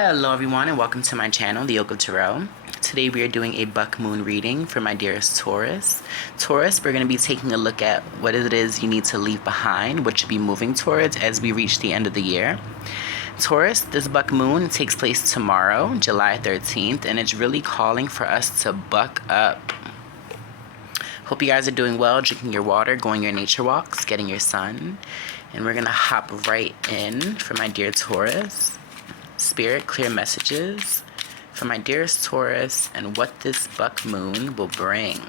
Hello everyone and welcome to my channel, The Yoke of Tarot. Today we are doing a Buck Moon reading for my dearest Taurus. Taurus, we're going to be taking a look at what it is you need to leave behind, what you'll be moving towards as we reach the end of the year. Taurus, this Buck Moon takes place tomorrow, July 13th, and it's really calling for us to buck up. Hope you guys are doing well, drinking your water, going your nature walks, getting your sun. And we're going to hop right in for my dear Taurus. Spirit, clear messages for my dearest Taurus and what this Buck Moon will bring.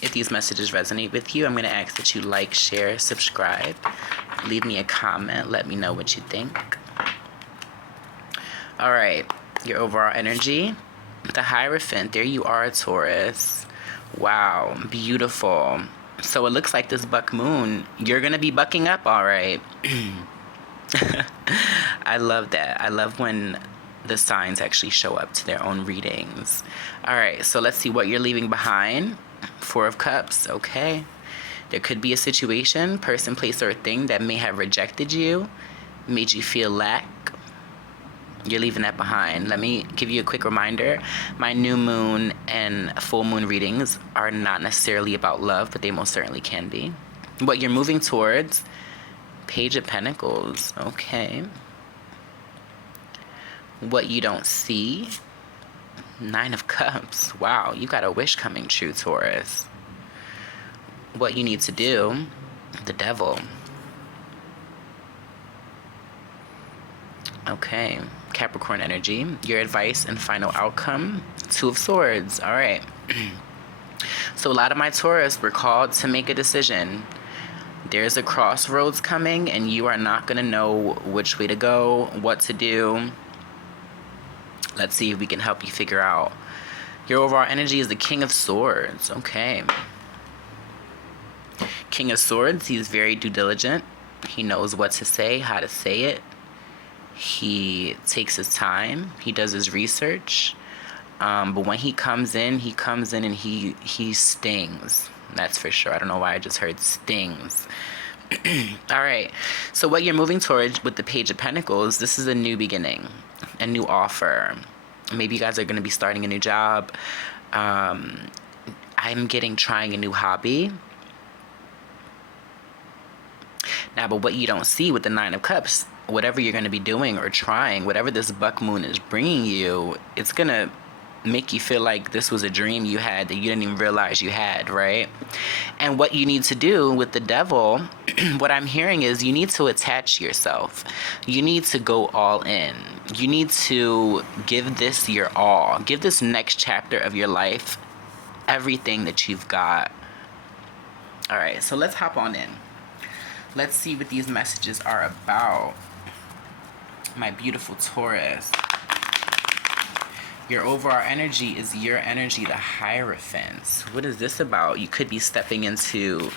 If these messages resonate with you, I'm going to ask that you like, share, subscribe, leave me a comment, let me know what you think. All right, your overall energy. The Hierophant, there you are, Taurus. Wow, beautiful. So it looks like this Buck Moon, you're going to be bucking up, all right. I love that. I love when the signs actually show up to their own readings. All right, so let's see what you're leaving behind. Four of Cups, okay. There could be a situation, person, place, or thing that may have rejected you, made you feel lack. You're leaving that behind. Let me give you a quick reminder. My new moon and full moon readings are not necessarily about love, but they most certainly can be. What you're moving towards, Page of Pentacles, okay. What you don't see, Nine of Cups. Wow, you got a wish coming true, Taurus. What you need to do, the Devil. Okay, Capricorn energy, your advice and final outcome, Two of Swords, all right. So a lot of my Taurus were called to make a decision. There's a crossroads coming and you are not going to know which way to go, what to do. Let's see if we can help you figure out. Your overall energy is the King of Swords. Okay. King of Swords, he's very due diligent. He knows what to say, how to say it. He takes his time. He does his research. But when he comes in and he stings. That's for sure. I don't know why I just heard stings. All right. So what you're moving towards with the Page of Pentacles, this is a new beginning, a new offer. Maybe you guys are going to be starting a new job. I'm trying a new hobby. Now, but what you don't see with the Nine of Cups, whatever you're going to be doing or trying, whatever this Buck Moon is bringing you, it's going to make you feel like this was a dream you had that you didn't even realize you had, right? And what you need to do with the Devil, what I'm hearing is you need to attach yourself. You need to go all in. You need to give this your all. Give this next chapter of your life everything that you've got. All right, so let's hop on in. Let's see what these messages are about. My beautiful Taurus. Your overall energy is your energy, the Hierophant. What is this about? You could be stepping into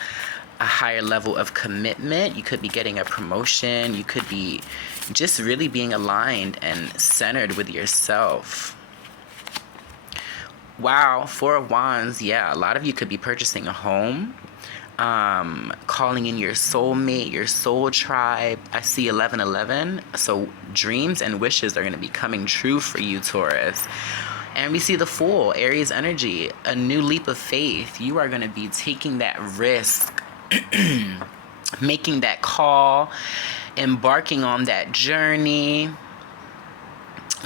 a higher level of commitment. You could be getting a promotion. You could be just really being aligned and centered with yourself. Wow, Four of Wands. Yeah, a lot of you could be purchasing a home. Calling in your soulmate, your soul tribe. I see 1111. So dreams and wishes are going to be coming true for you, Taurus. And we see the Fool, Aries energy, a new leap of faith. You are going to be taking that risk, making that call, embarking on that journey.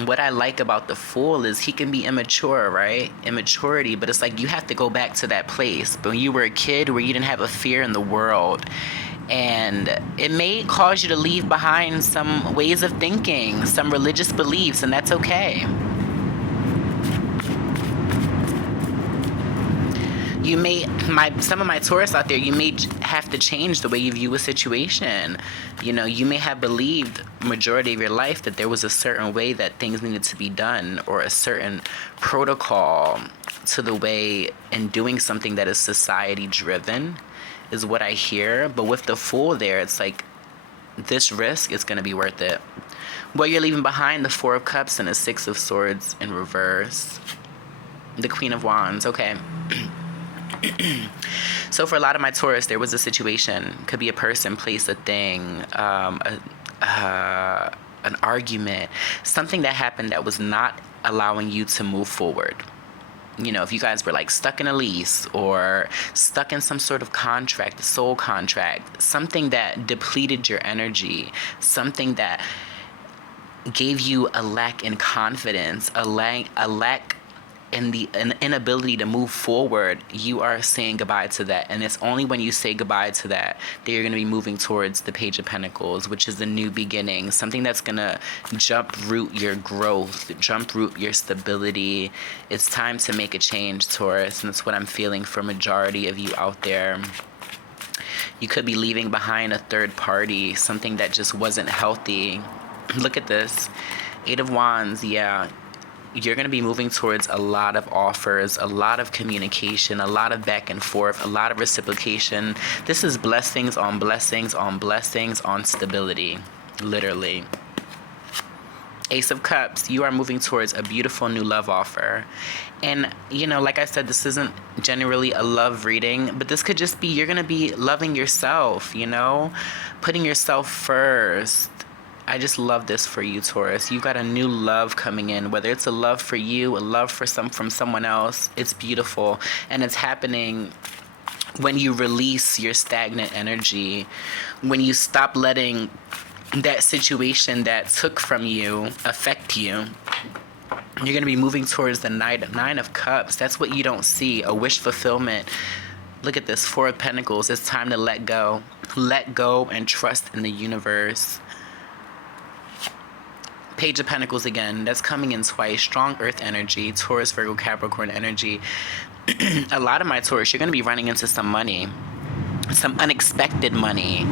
What I like about the Fool is he can be immature, right? Immaturity, but it's like you have to go back to that place when you were a kid where you didn't have a fear in the world. And it may cause you to leave behind some ways of thinking, some religious beliefs, and that's okay. You may, some of my Taurus out there, you may have to change the way you view a situation. You know, you may have believed majority of your life that there was a certain way that things needed to be done or a certain protocol to the way in doing something that is society driven is what I hear. But with the Fool there, it's like this risk is going to be worth it. What you're leaving behind, the Four of Cups and the Six of Swords in reverse. The Queen of Wands, okay. So for a lot of my Taurus, there was a situation, could be a person, place, a thing, an argument, something that happened that was not allowing you to move forward. You know, if you guys were like stuck in a lease or stuck in some sort of contract, a soul contract, something that depleted your energy, something that gave you a lack in confidence, a lack in the an inability to move forward, you are saying goodbye to that. And it's only when you say goodbye to that that you're going to be moving towards the Page of Pentacles, which is a new beginning, something that's going to jump root your growth, jump root your stability. It's time to make a change, Taurus, and that's what I'm feeling for majority of you out there. You could be leaving behind a third party, something that just wasn't healthy. Look at this. 8 of Wands, yeah. You're going to be moving towards a lot of offers, a lot of communication, a lot of back and forth, a lot of reciprocation. This is blessings on blessings on blessings on stability, literally. Ace of Cups, you are moving towards a beautiful new love offer. And, you know, like I said, this isn't generally a love reading, but this could just be you're going to be loving yourself, you know, putting yourself first. I just love this for you, Taurus. You got a new love coming in, whether it's a love for you, a love for from someone else. It's beautiful, and it's happening when you release your stagnant energy, when you stop letting that situation that took from you affect you. You're going to be moving towards the Nine of Cups. That's what you don't see, a wish fulfillment. Look at this, 4 of Pentacles. It's time to let go. Let go and trust in the universe. Page of Pentacles again, that's coming in twice. Strong earth energy, Taurus, Virgo, Capricorn energy. A lot of my Taurus, you're going to be running into some money, some unexpected money.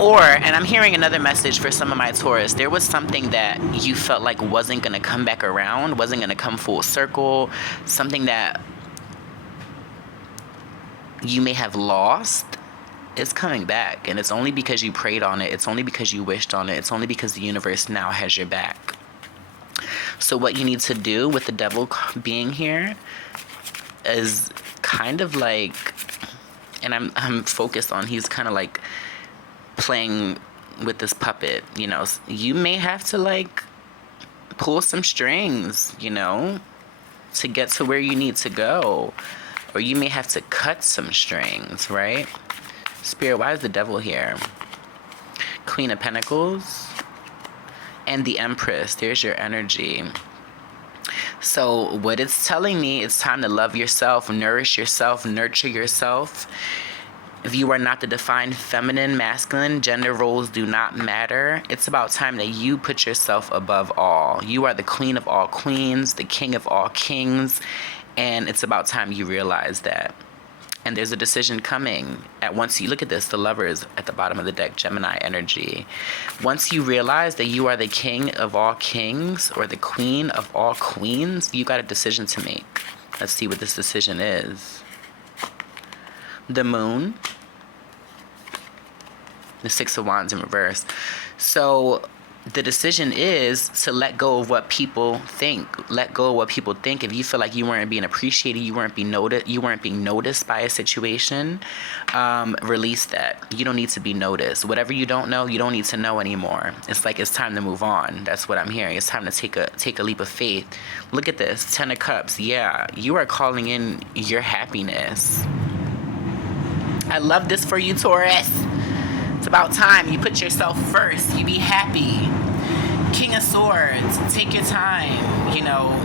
Or, and I'm hearing another message for some of my Taurus, there was something that you felt like wasn't going to come back around, wasn't going to come full circle, something that you may have lost. It's coming back, and it's only because you prayed on it. It's only because you wished on it. It's only because the universe now has your back. So what you need to do with the devil being here is kind of like, and I'm focused on, he's kind of like playing with this puppet, you know. You may have to like pull some strings, you know, to get to where you need to go, or you may have to cut some strings, right? Spirit, why is the devil here? Queen of Pentacles and the Empress. There's your energy. So what it's telling me, it's time to love yourself, nourish yourself, nurture yourself. If you are not the defined feminine, masculine, gender roles do not matter. It's about time that you put yourself above all. You are the queen of all queens, the king of all kings, and it's about time you realize that. And there's a decision coming. Once you look at this, the Lovers at the bottom of the deck, Gemini energy. Once you realize that you are the king of all kings or the queen of all queens, you got a decision to make. Let's see what this decision is. The Moon. The 6 of Wands in reverse. So the decision is to let go of what people think. Let go of what people think. If you feel like you weren't being appreciated, you weren't being noticed by a situation, release that. You don't need to be noticed. Whatever you don't know, you don't need to know anymore. It's like it's time to move on. That's what I'm hearing. It's time to take a leap of faith. Look at this, 10 of Cups. Yeah, you are calling in your happiness. I love this for you, Taurus. It's about time you put yourself first. You be happy. King of Swords. Take your time. You know,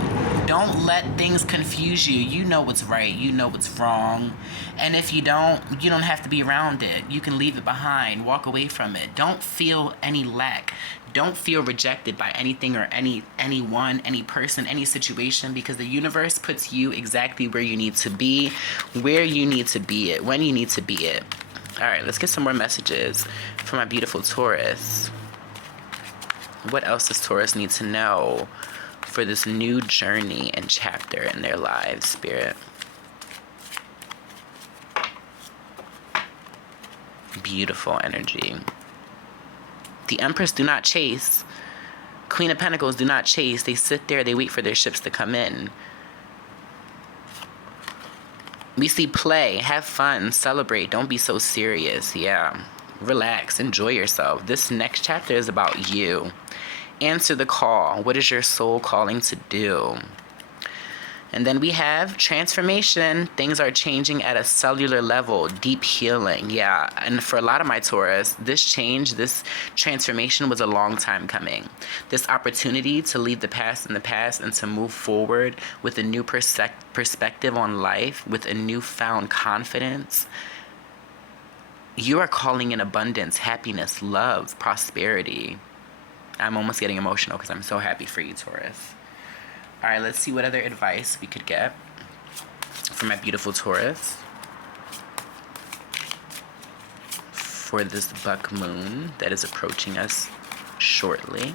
don't let things confuse you. You know what's right. You know what's wrong. And if you don't have to be around it. You can leave it behind. Walk away from it. Don't feel any lack. Don't feel rejected by anything or anyone, any person, any situation, because the universe puts you exactly where you need to be, where you need to be it, when you need to be it. All right, let's get some more messages for my beautiful Taurus. What else does Taurus need to know for this new journey and chapter in their lives, Spirit? Beautiful energy. The Empress do not chase. Queen of Pentacles do not chase. They sit there, they wait for their ships to come in. We see play, have fun, celebrate, don't be so serious. Yeah. Relax, enjoy yourself. This next chapter is about you. Answer the call. What is your soul calling to do? And then we have transformation. Things are changing at a cellular level. Deep healing. Yeah. And for a lot of my Taurus, this change, this transformation was a long time coming. This opportunity to leave the past in the past and to move forward with a new perspective on life, with a newfound confidence. You are calling in abundance, happiness, love, prosperity. I'm almost getting emotional because I'm so happy for you, Taurus. All right, let's see what other advice we could get from my beautiful Taurus for this buck moon that is approaching us shortly.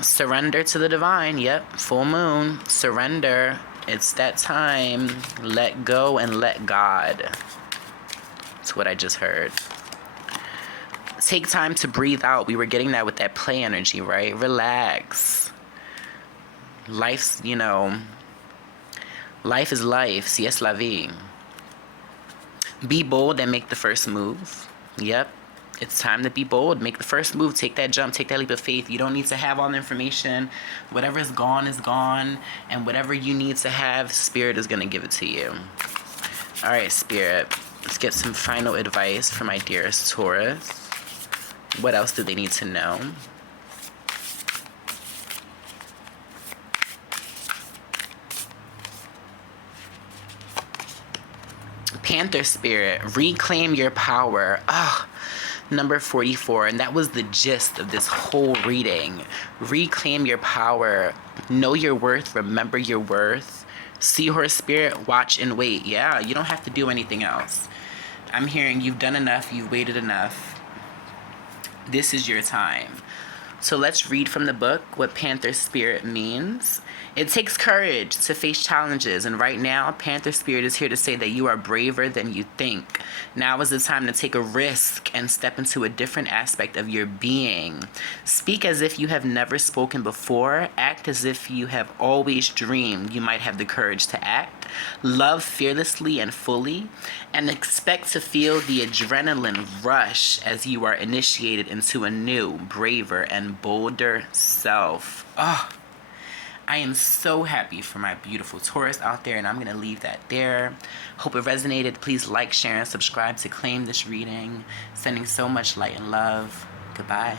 Surrender to the divine. Yep, full moon. Surrender. It's that time. Let go and let God. That's what I just heard. Take time to breathe out. We were getting that with that play energy, right? Relax. Life's, life is life. Si es la vie. Be bold and make the first move. Yep. It's time to be bold. Make the first move. Take that jump. Take that leap of faith. You don't need to have all the information. Whatever is gone is gone. And whatever you need to have, Spirit is going to give it to you. All right, Spirit. Let's get some final advice for my dearest Taurus. What else do they need to know? Panther Spirit, reclaim your power. Number 44, and that was the gist of this whole reading. Reclaim your power. Know your worth. Remember your worth. Seahorse Spirit, watch and wait. Yeah, you don't have to do anything else. I'm hearing you've done enough. You've waited enough. This is your time. So let's read from the book what Panther Spirit means. It takes courage to face challenges, and right now, Panther Spirit is here to say that you are braver than you think. Now is the time to take a risk and step into a different aspect of your being. Speak as if you have never spoken before. Act as if you have always dreamed you might have the courage to act. Love fearlessly and fully, and expect to feel the adrenaline rush as you are initiated into a new, braver, and bolder self. I am so happy for my beautiful Taurus out there, and I'm going to leave that there. Hope it resonated. Please like, share, and subscribe to claim this reading. Sending so much light and love. Goodbye.